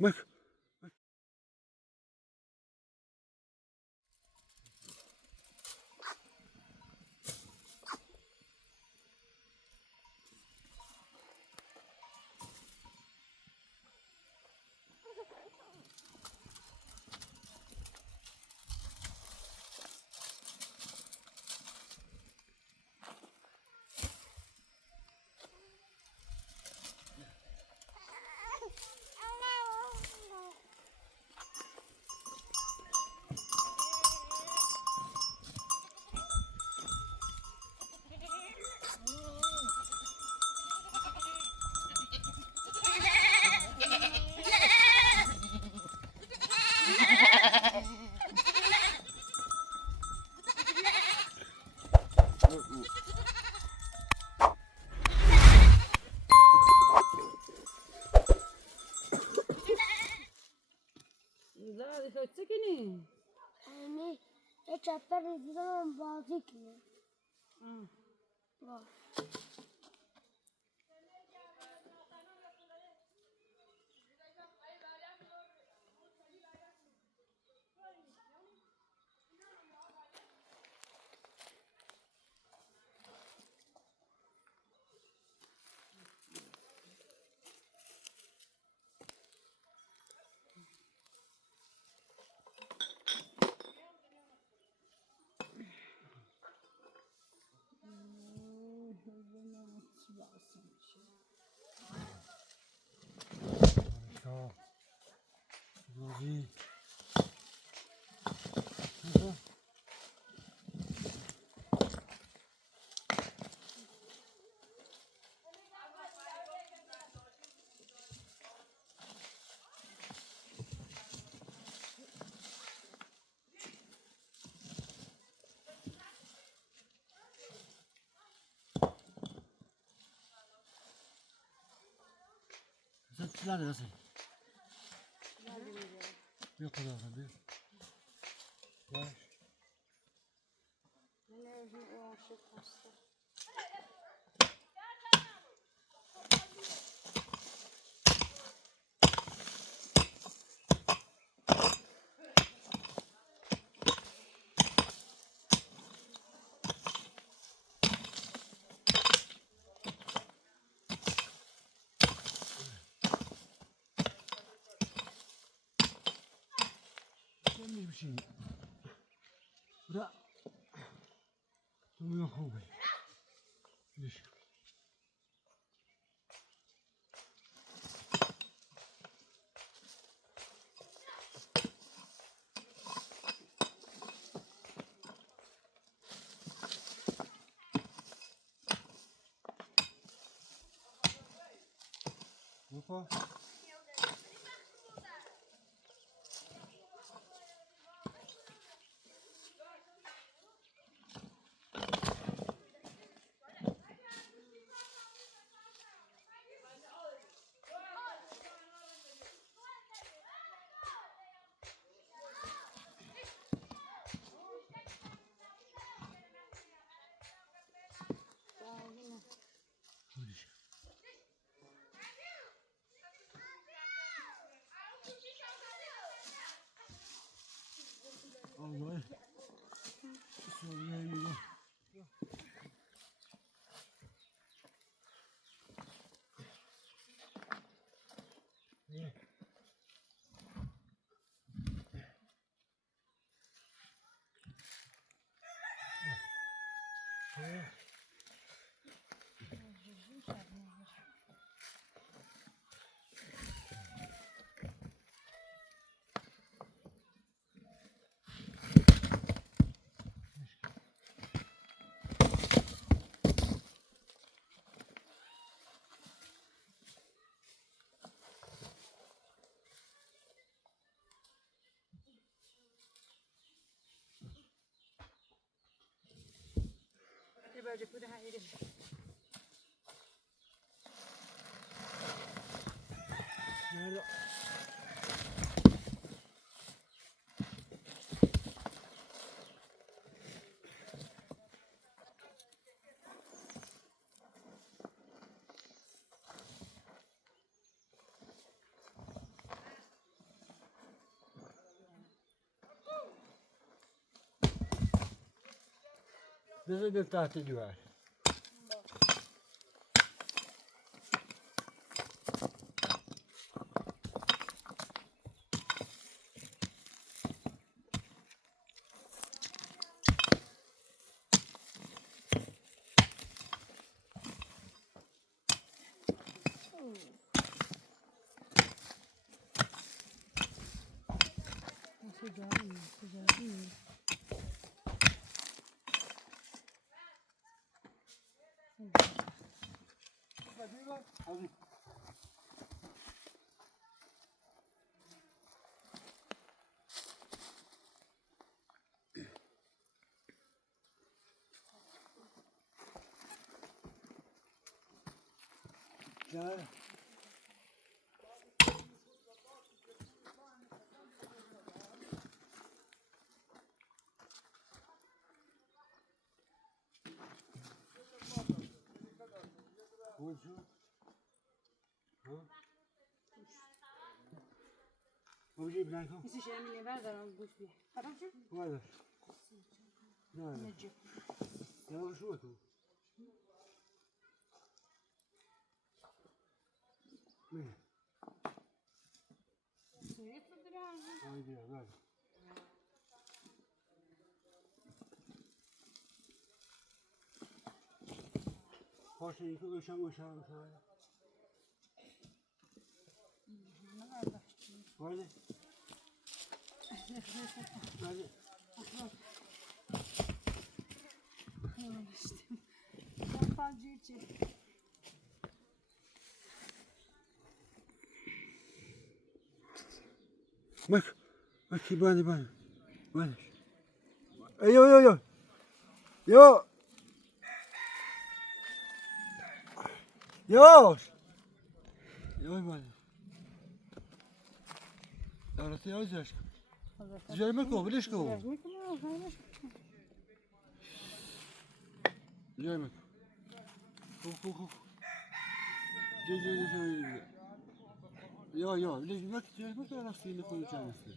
Bak. Yani çapar yüzünden bazı ki. Var. Rozi. Sen çılar da sen. Yok kadar hadi. Var. Gelmiş bir şey. Bırak. Bunu yok oldu. Düş. Yok. Düş. Allah. Söyleyeyim. Böcek bu da her yeri. Nerede? نزل تحت الديوار. سجاري هذه جاي وين شو؟ ها؟ موجود بناكم؟ Nisi şey mi ver de bu bir. Adam şu. وين؟ لا لا Necip. يلا شو هو؟ مين؟ Suyu tutduruyor. هاي دي لا خوش يكون وشام Ne var da? وين؟ وين؟ Ben falcı için. مك باني ايوه يو باني عرفتي يا زاش جاي مكو بديش كو جاي مكو كو جاي يا ليش ما جاي مكو عرفتي اللي كل كان يصير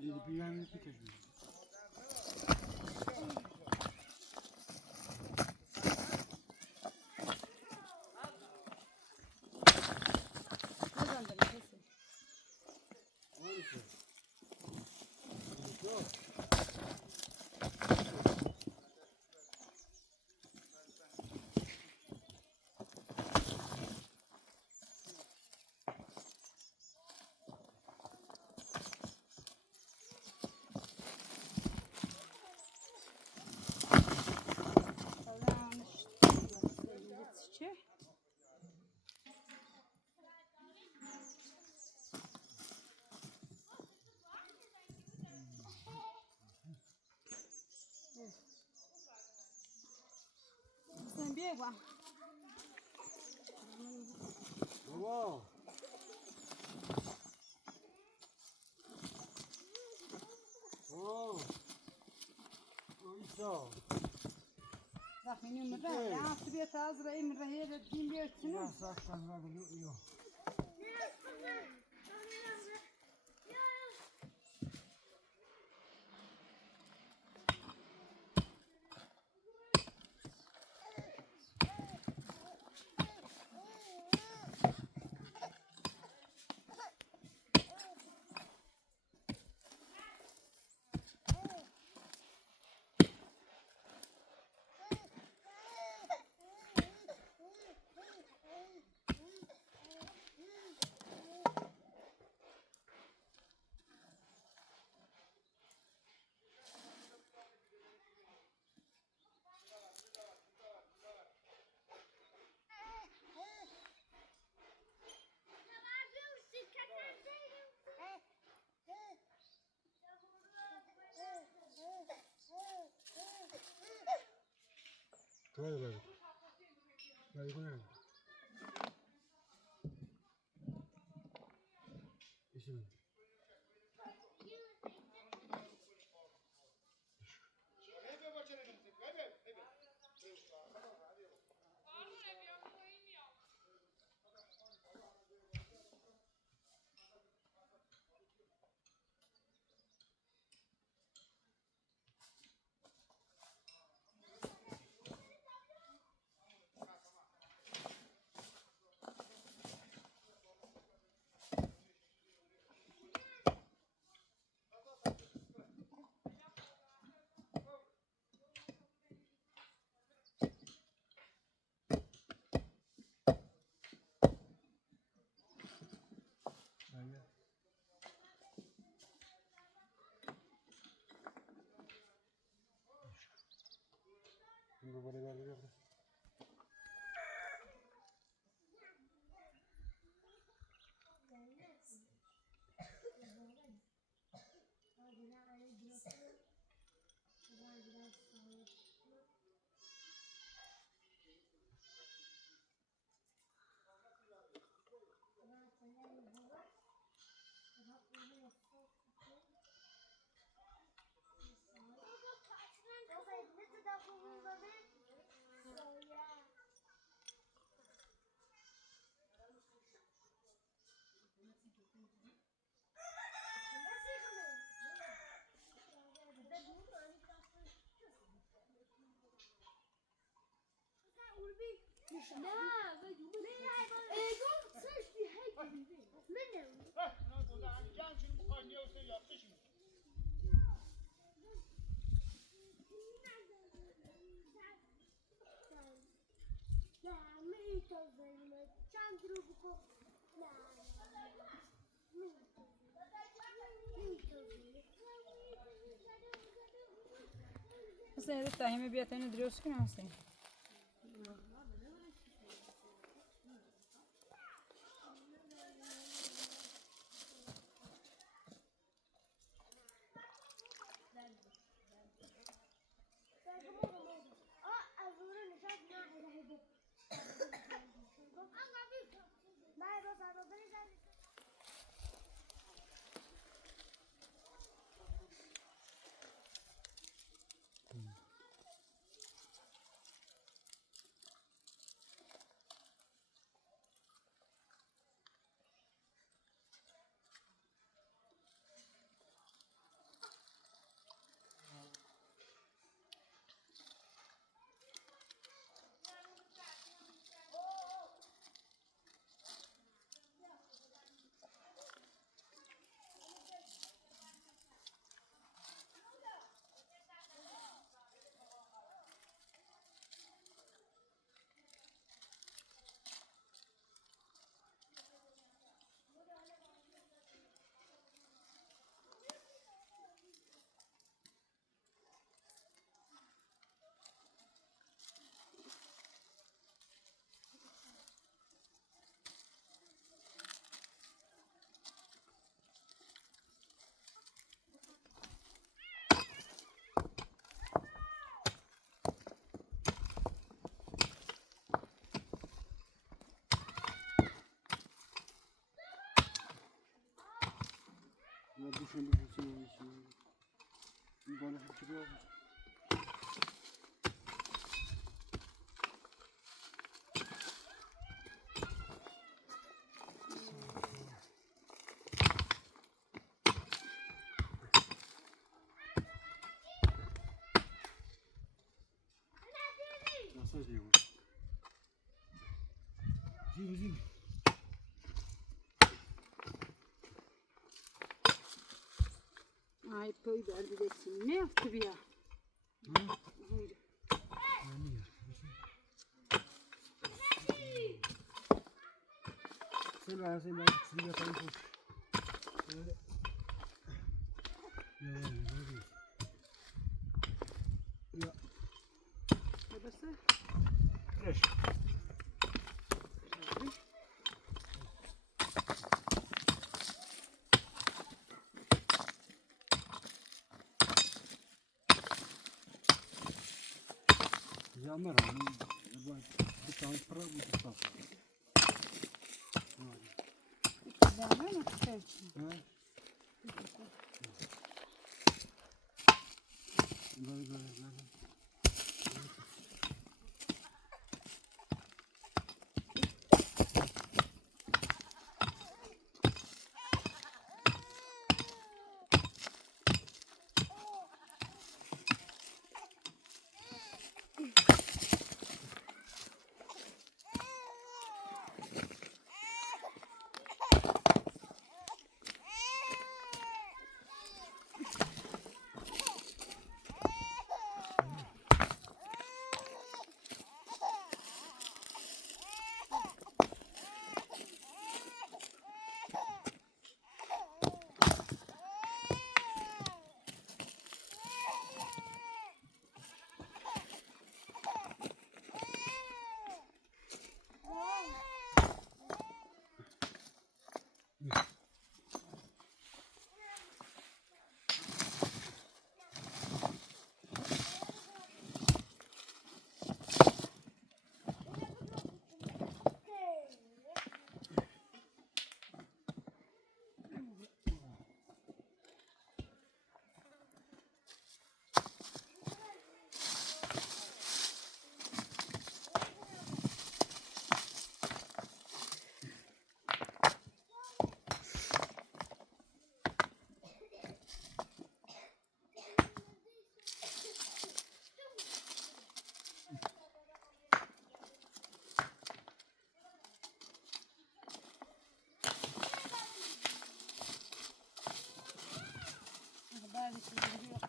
اللي بيعمل في تجربة Nereden de neyse. Sen bir bak. واو ويسا Bak benim mi ben? Ya hafta bir taze ve emir rahiyet ettiğim bir يا etsin. ساكن هذا اليوم هذا لا يكون هذا اسمه Você está aí, me biatando de Deus que não sei. Ya düşündük bu senin için. Bana fikir yok. Nasıl diyor? Zim. Ay poi verdi desin. Ne yaptı bir ya? Buyur. Sen ben sizi yapayım. Öyle. Ya. Babası. Fresh. Yanlar abi. Bir tane para bu tutar. Güzel mi? Güzel. He? Böyle.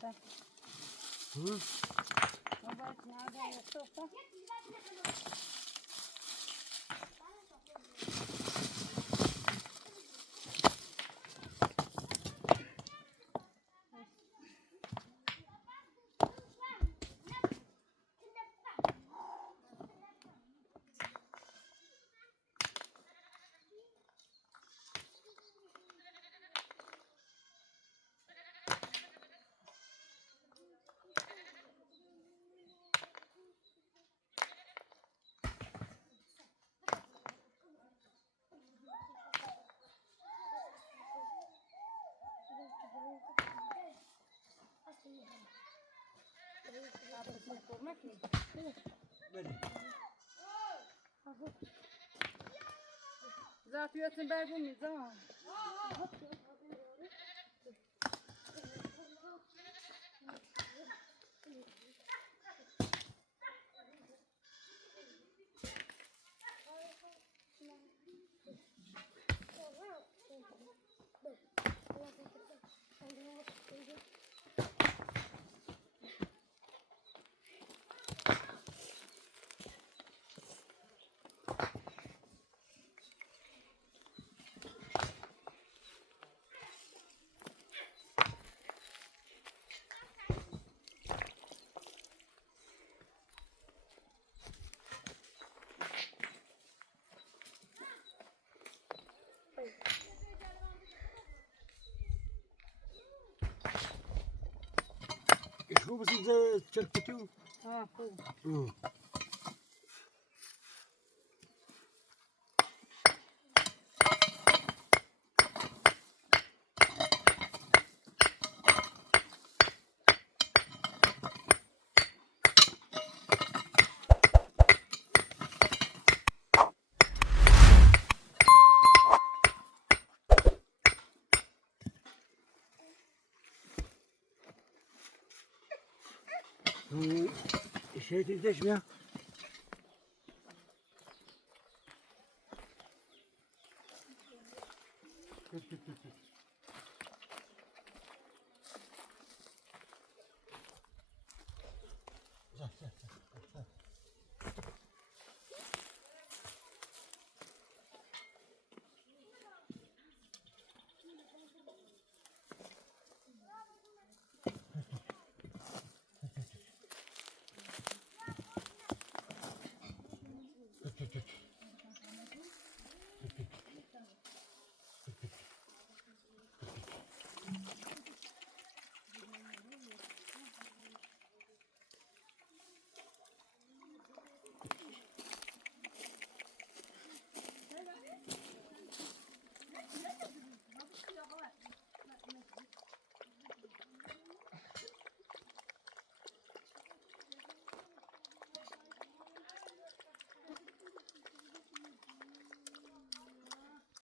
da. Hı? Baba nerede yoksa? Zaten yatın ben bu mizan. شو بس إذا تشلفتوا؟ Cool. شيء تدش بيه؟